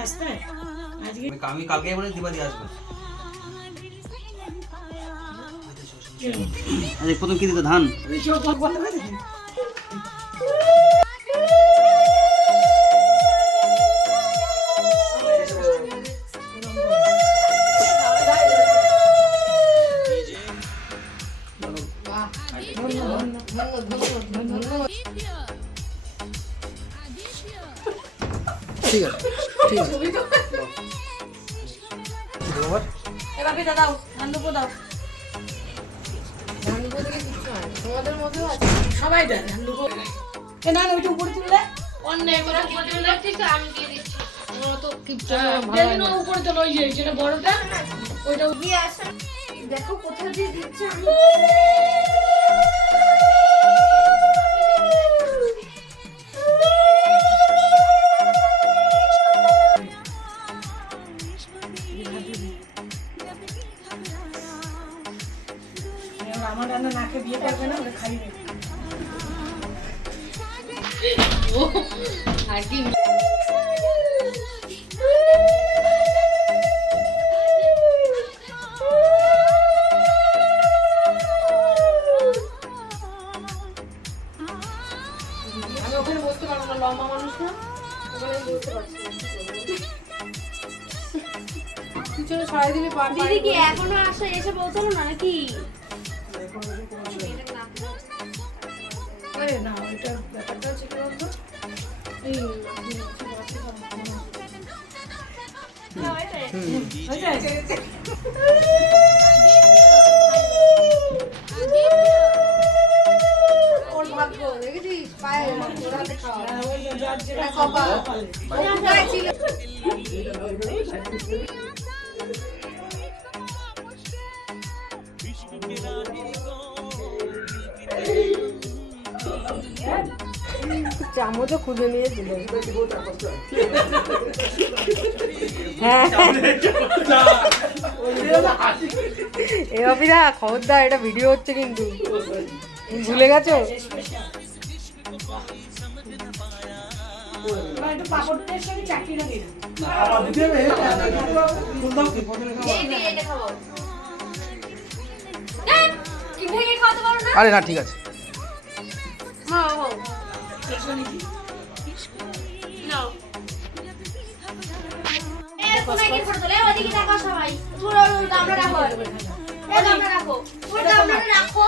রাস্তায় আমি কালকে বলে দিবাদি আসবে। আচ্ছা প্রথম কি দিত ধান? ঠিক আছে ঠিক আছে এবার পিঠা দাও, ধান দুপো দাও। তোমাদের মধ্যেও আছে সবাই দেয় ধান দুপো। না ওইটা উপরে তুললে অন্যায় করে উপরে তুলে দিচ্ছি, আমি দিয়ে দিচ্ছি। আমরা তো কিপটা বেলিনো উপরে তোলো, ওই যে যেটা বড়টা ওইটা দিয়ে আসে। দেখো কোথা দিয়ে দিচ্ছে আমি। আমার রান্না নাকে বিয়ে করবে না, ওরা খাইবে। ও আর কি আমি ওখানে বসতে পারবো না, লম্বা মানুষ না, ওখানে বসতে পারছি না। পিছনে সরাই দিলে দিদি কি এখনো আসে এসে পৌঁছালো না নাকি? আরে না, ওইটা ব্যাপারটা হচ্ছে কি বলতো, এই ওর ভাগ্য দেখেছিস পায়ে ওরাতে খাওয়া যেটা কপাল ওটাই ছিল। চামচও খুঁজে নিয়ে দিলেন। হ্যাঁ এ অভিরা খবরদার, এটা ভিডিও হচ্ছে কিন্তু, ভুলে গেছো? একটু পাপড়ের সঙ্গে চাকরিটা দিন। আরে না ঠিক আছে। রাখো